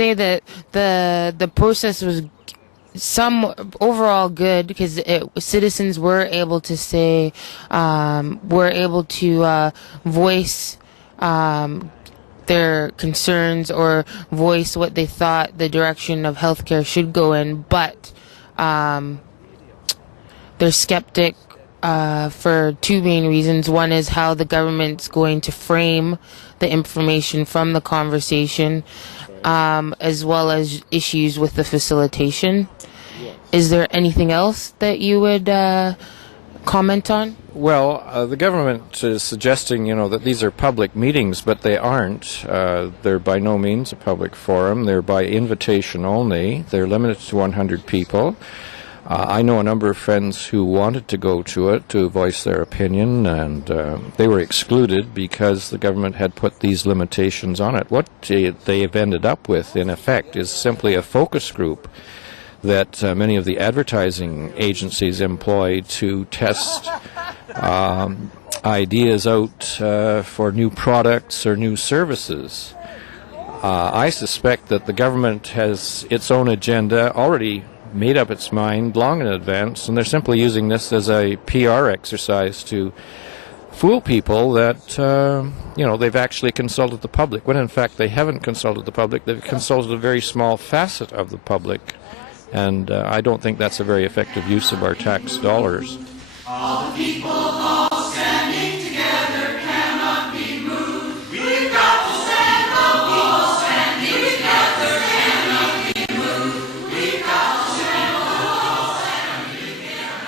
say that the process was some overall good because citizens were able to say, voice their concerns or voice what they thought the direction of healthcare should go in, but they're skeptic for two main reasons. One is how the government's going to frame the information from the conversation, as well as issues with the facilitation. Is there anything else that you would comment on? Well, the government is suggesting, that these are public meetings, but they aren't. They're by no means a public forum. They're by invitation only. They're limited to 100 people. I know a number of friends who wanted to go to it to voice their opinion, and they were excluded because the government had put these limitations on it. What they've ended up with, in effect, is simply a focus group that many of the advertising agencies employ to test ideas out for new products or new services. I suspect that the government has its own agenda already made up its mind long in advance, and they're simply using this as a PR exercise to fool people that, they've actually consulted the public, when in fact they haven't consulted the public. They've consulted a very small facet of the public, and I don't think that's a very effective use of our tax dollars. All the people all standing together cannot be moved. We've got to stand, all people standing together cannot be moved. We've got to stand, all standing together.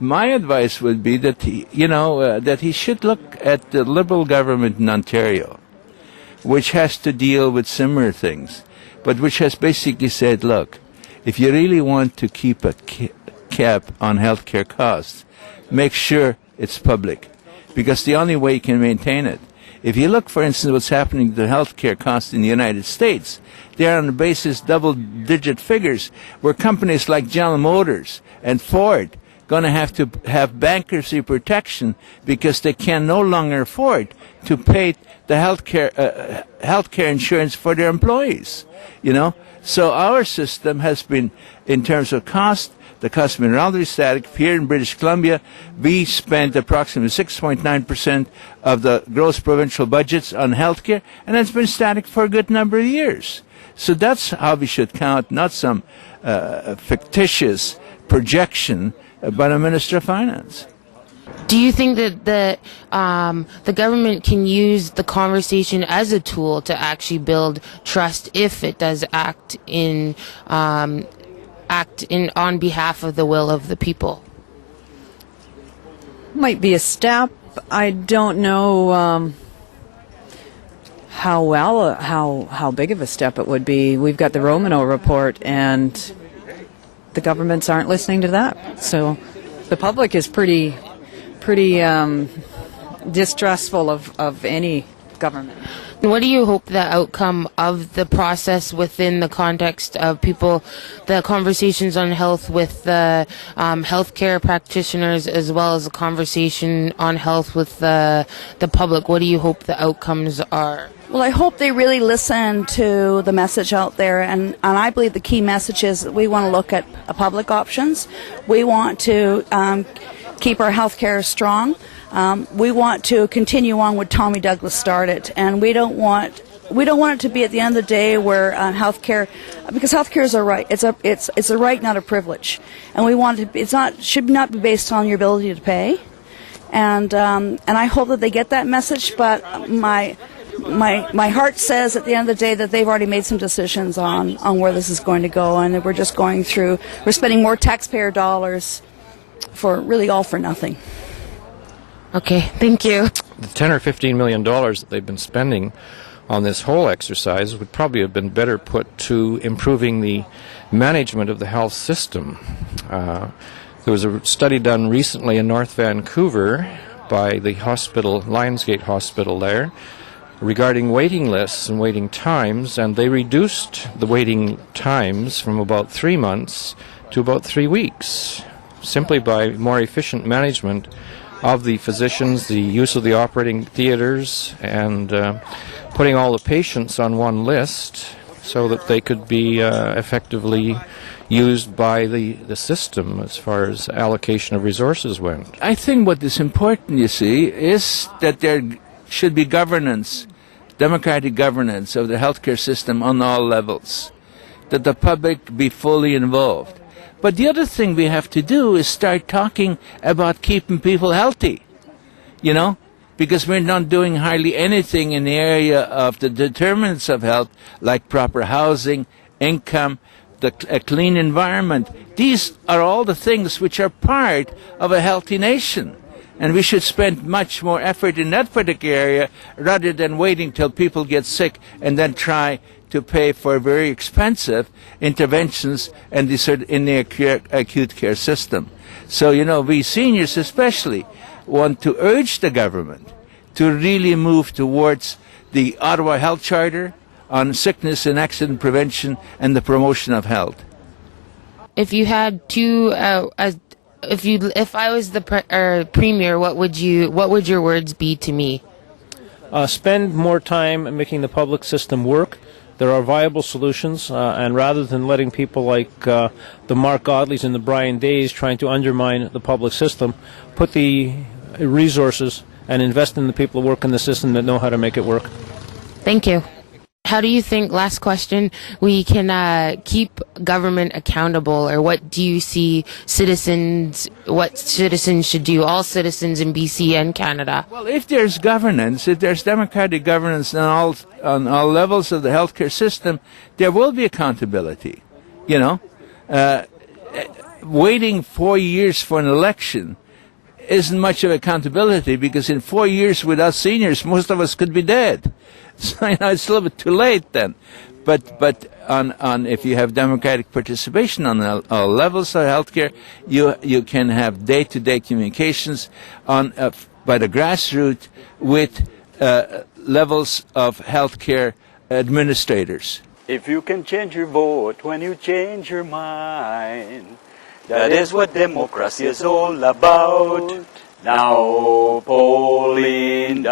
My advice would be that that he should look at the Liberal government in Ontario, which has to deal with similar things, but which has basically said, look, if you really want to keep a cap on healthcare costs, make sure it's public, because the only way you can maintain it. If you look, for instance, what's happening to healthcare costs in the United States, they are on the basis double-digit figures, where companies like General Motors and Ford going to have bankruptcy protection because they can no longer afford to pay the healthcare insurance for their employees. So our system has been, in terms of cost, the cost has been relatively static. Here in British Columbia, we spent approximately 6.9% of the gross provincial budgets on healthcare, and it's been static for a good number of years. So that's how we should count, not some fictitious projection by the Minister of Finance. Do you think that the government can use the conversation as a tool to actually build trust if it does act on behalf of the will of the people? Might be a step. I don't know how big of a step it would be. We've got the Romano report, and the governments aren't listening to that. So the public is pretty distrustful of any government. What do you hope the outcome of the process within the context of people, the conversations on health with the healthcare practitioners, as well as the conversation on health with the public? What do you hope the outcomes are? Well, I hope they really listen to the message out there, and I believe the key message is that we want to look at public options. We want to keep our healthcare strong. We want to continue on what Tommy Douglas started, and we don't want it to be at the end of the day where healthcare, because healthcare is a right. It's a right, not a privilege, and we want to. Should not be based on your ability to pay, and I hope that they get that message. But my heart says at the end of the day that they've already made some decisions on where this is going to go, and that we're spending more taxpayer dollars for really all for nothing. Okay, thank you. The $10 or $15 million that they've been spending on this whole exercise would probably have been better put to improving the management of the health system. There was a study done recently in North Vancouver by the hospital, Lionsgate Hospital there, regarding waiting lists and waiting times, and they reduced the waiting times from about 3 months to about 3 weeks, simply by more efficient management of the physicians, the use of the operating theaters, and putting all the patients on one list so that they could be effectively used by the system as far as allocation of resources went. I think what is important, you see, is that there should be governance, democratic governance of the healthcare system on all levels, that the public be fully involved. But the other thing we have to do is start talking about keeping people healthy, you know, because we're not doing hardly anything in the area of the determinants of health, like proper housing, income, a clean environment. These are all the things which are part of a healthy nation. And we should spend much more effort in that particular area rather than waiting till people get sick and then try to pay for very expensive interventions and in the acute care system. So, you know, we seniors especially want to urge the government to really move towards the Ottawa Health Charter on sickness and accident prevention and the promotion of health. If you had to, if I was the premier, what would your words be to me? Spend more time making the public system work. There are viable solutions, and rather than letting people like the Mark Godleys and the Brian Days trying to undermine the public system, put the resources and invest in the people who work in the system that know how to make it work. Thank you. How do you think, last question, we can keep government accountable, or what do you see what citizens should do, all citizens in BC and Canada? Well, if there's governance, if there's democratic governance on all levels of the healthcare system, there will be accountability. You know, waiting 4 years for an election isn't much of accountability, because in 4 years without seniors, most of us could be dead. So, you know, it's a little bit too late then. But on if you have democratic participation on all levels of healthcare, you can have day-to-day communications on by the grassroots with levels of healthcare administrators. If you can change your vote when you change your mind, that is what democracy is all about. Now polling.ca.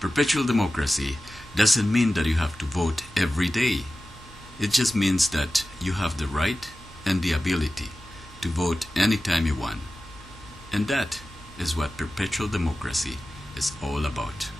Perpetual democracy doesn't mean that you have to vote every day. It just means that you have the right and the ability to vote anytime you want. And that is what perpetual democracy is all about.